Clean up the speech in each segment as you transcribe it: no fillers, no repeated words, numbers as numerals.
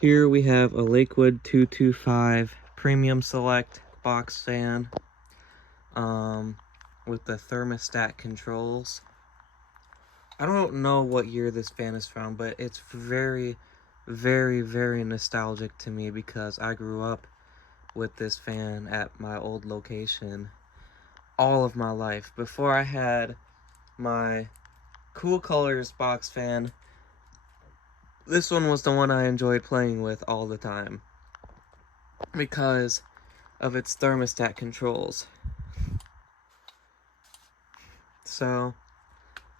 Here we have a Lakewood 225 Premium Select box fan with the thermostat controls. I don't know what year this fan is from, but it's very, very, very nostalgic to me because I grew up with this fan at my old location all of my life. Before I had my Cool Colors box fan, this one was the one I enjoyed playing with all the time because of its thermostat controls. So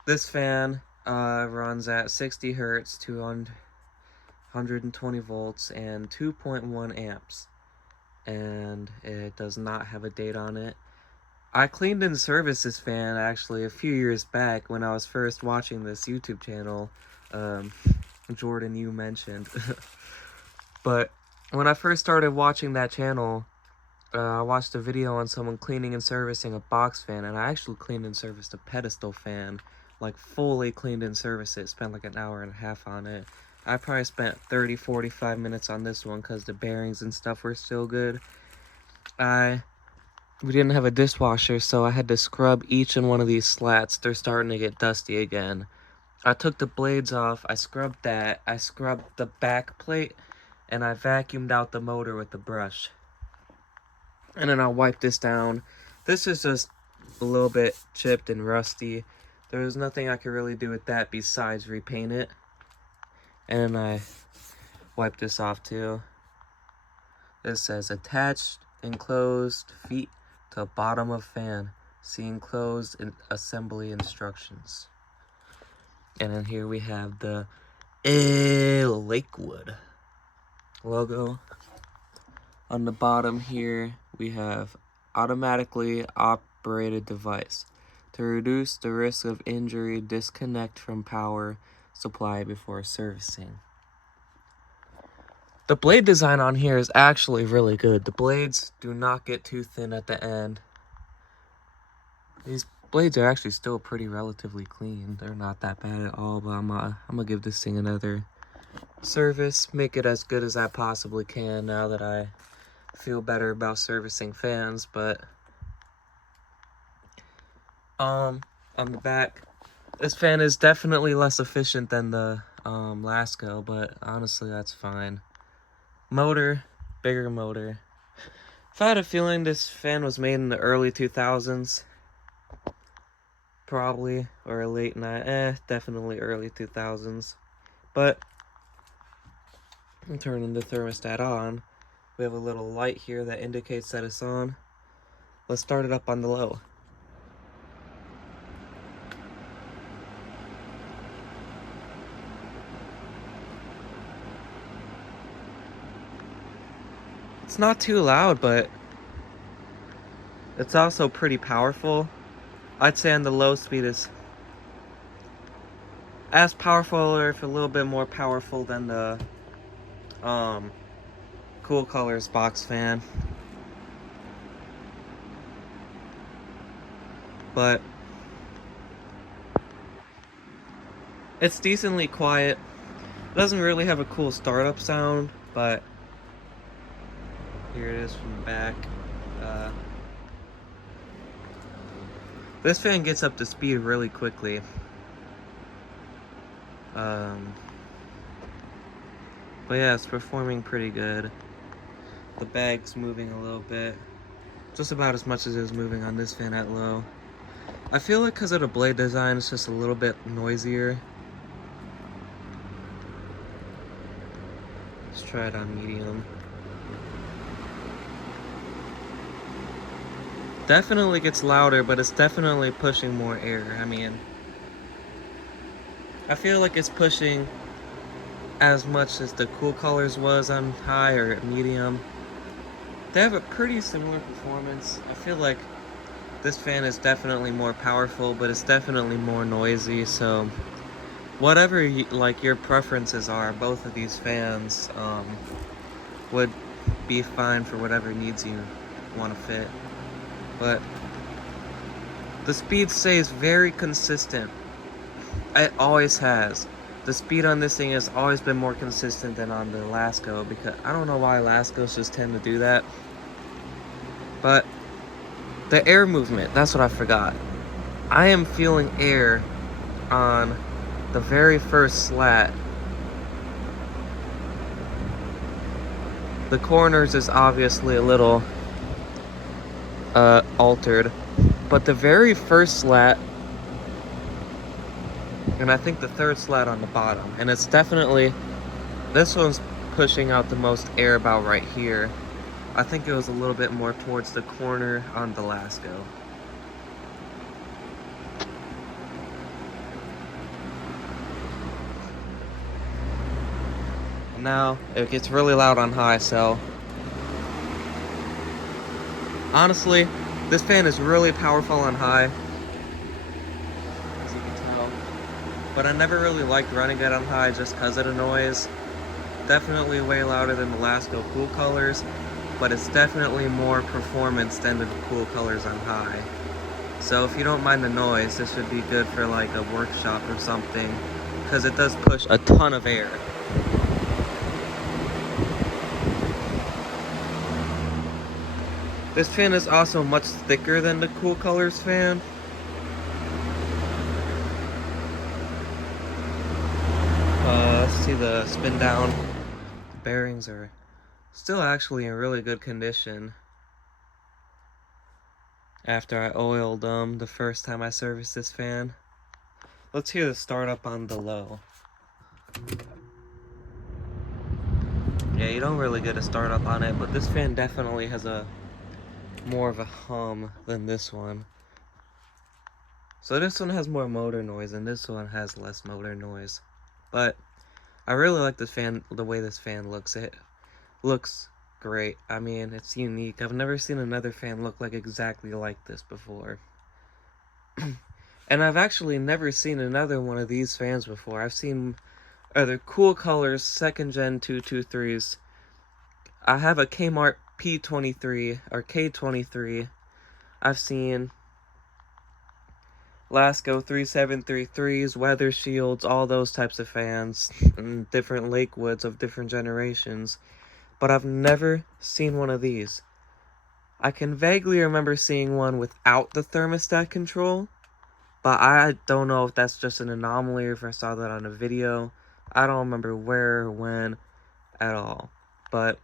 this fan runs at 60 hertz to 120 volts and 2.1 amps, and it does not have a date on it. I cleaned and serviced this fan actually a few years back when I was first watching this YouTube channel Jordan you mentioned. But when I first started watching that channel, I watched a video on someone cleaning and servicing a box fan, and I actually cleaned and serviced a pedestal fan, like fully cleaned and serviced it, spent like an hour and a half on it. I probably spent 30-45 minutes on this one because the bearings and stuff were still good. We didn't have a dishwasher, so I had to scrub each and one of these slats. They're starting to get dusty again. I took the blades off, I scrubbed that, I scrubbed the back plate, and I vacuumed out the motor with the brush. And then I'll wipe this down. This is just a little bit chipped and rusty. There was nothing I could really do with that besides repaint it. And I wipe this off too. This says attached enclosed feet to bottom of fan. See enclosed assembly instructions. And then here we have the Lakewood logo. On the bottom here, we have automatically operated device. To reduce the risk of injury, disconnect from power supply before servicing. The blade design on here is actually really good. The blades do not get too thin at the end. These blades are actually still pretty relatively clean. They're not that bad at all, but I'm gonna give this thing another service, make it as good as I possibly can now that I feel better about servicing fans. But on the back, this fan is definitely less efficient than the Lasco, but honestly that's fine. Motor, bigger motor. If I had a feeling this fan was made in the early 2000s, probably, or late definitely early 2000s. But I'm turning the thermostat on. We have a little light here that indicates that it's on. Let's start it up on the low. It's not too loud, but it's also pretty powerful. I'd say on the low speed is as powerful, or if a little bit more powerful than the Cool Colors box fan. But it's decently quiet. It doesn't really have a cool startup sound, but here it is from the back. This fan gets up to speed really quickly. But yeah, it's performing pretty good. The bag's moving a little bit. Just about as much as it was moving on this fan at low. I feel like because of the blade design, it's just a little bit noisier. Let's try it on medium. Definitely gets louder, but it's definitely pushing more air. I mean, I feel like it's pushing as much as the Cool Colors was on high or medium. They have a pretty similar performance. I feel like this fan is definitely more powerful, but it's definitely more noisy. So whatever like your preferences are, both of these fans would be fine for whatever needs you want to fit. But the speed stays very consistent. It always has. the speed on this thing has always been more consistent than on the Lasco, because I don't know why Lascos just tend to do that. But the air movement, that's what I forgot. I am feeling air on the very first slat. The corners is obviously a little altered, but the very first slat, and I think the third slat on the bottom, and it's definitely, this one's pushing out the most air about right here. I think it was a little bit more towards the corner on the Lasco. Now it gets really loud on high, so honestly, this fan is really powerful on high, as you can tell. But I never really liked running it on high just because of the noise. Definitely way louder than the Lasco Cool Colors, but it's definitely more performance than the Cool Colors on high. So if you don't mind the noise, this should be good for like a workshop or something, because it does push a ton of air. This fan is also much thicker than the Cool Colors fan. Let's see the spin down. The bearings are still actually in really good condition after I oiled them the first time I serviced this fan. Let's hear the startup on the low. Yeah, you don't really get a startup on it, but this fan definitely has a more of a hum than this one. So this one has more motor noise and this one has less motor noise. But I really like this fan, the way this fan looks. It looks great. I mean, it's unique. I've never seen another fan look like exactly like this before. And I've actually never seen another one of these fans before. I've seen other Cool Colors 2nd Gen 223s. I have a Kmart P23 or K23. I've seen Lasco 3733s, Weather Shields, all those types of fans, and different Lakewoods of different generations. But I've never seen one of these. I can vaguely remember seeing one without the thermostat control, but I don't know if that's just an anomaly or if I saw that on a video. I don't remember where or when at all. But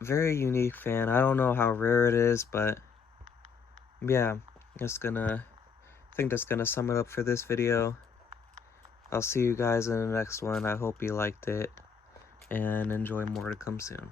very unique fan. I don't know how rare it is, but yeah, I think that's gonna sum it up for this video. I'll see you guys in the next one. I hope you liked it and enjoy more to come soon.